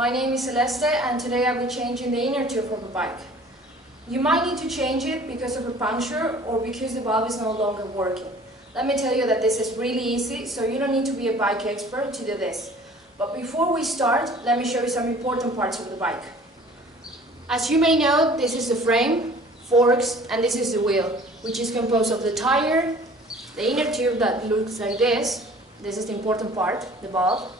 My name is Celeste and today I'll be changing the inner tube of the bike. You might need to change it because of a puncture or because the valve is no longer working. Let me tell you that this is really easy, so you don't need to be a bike expert to do this. But before we start, let me show you some important parts of the bike. As you may know, this is the frame, forks, and this is the wheel, which is composed of the tire, the inner tube that looks like this. This is the important part, the valve.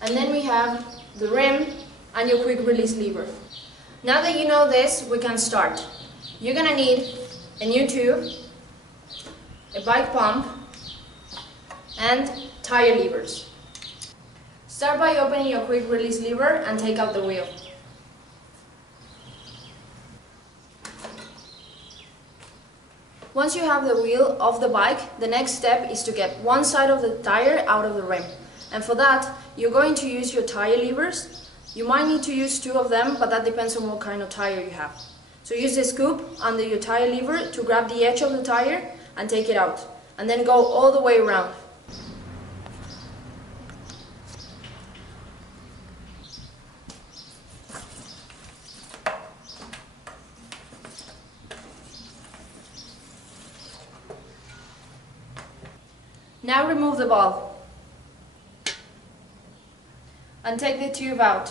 And then we have the rim and your quick release lever. Now that you know this, we can start. You're gonna need a new tube, a bike pump, and tire levers. Start by opening your quick release lever and take out the wheel. Once you have the wheel off the bike, the next step is to get one side of the tire out of the rim. And for that, you're going to use your tire levers. You might need to use two of them, but that depends on what kind of tire you have. So use the scoop under your tire lever to grab the edge of the tire and take it out. And then go all the way around. Now remove the valve and take the tube out.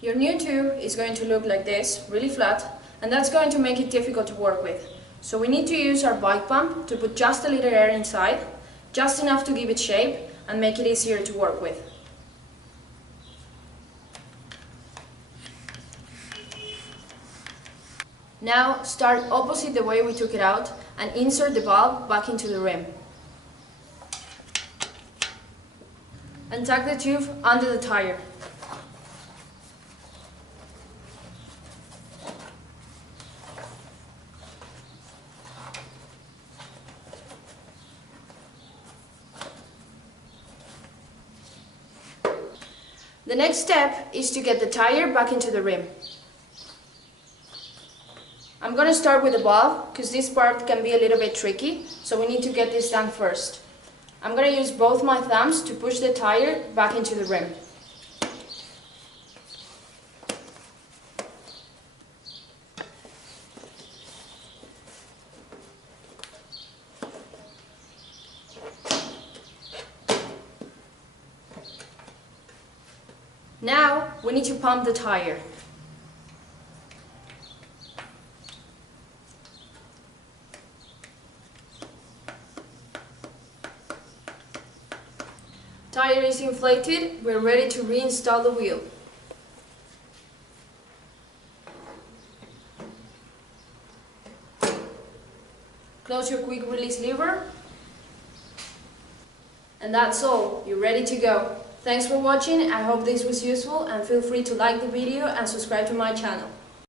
Your new tube is going to look like this, really flat, and that's going to make it difficult to work with. So we need to use our bike pump to put just a little air inside, just enough to give it shape and make it easier to work with. Now start opposite the way we took it out and insert the valve back into the rim. And tuck the tube under the tire. The next step is to get the tire back into the rim. I'm going to start with the valve because this part can be a little bit tricky, so we need to get this done first. I'm going to use both my thumbs to push the tire back into the rim. Now we need to pump the tire. Tire is inflated, we're ready to reinstall the wheel. Close your quick release lever. And that's all, you're ready to go. Thanks for watching, I hope this was useful and feel free to like the video and subscribe to my channel.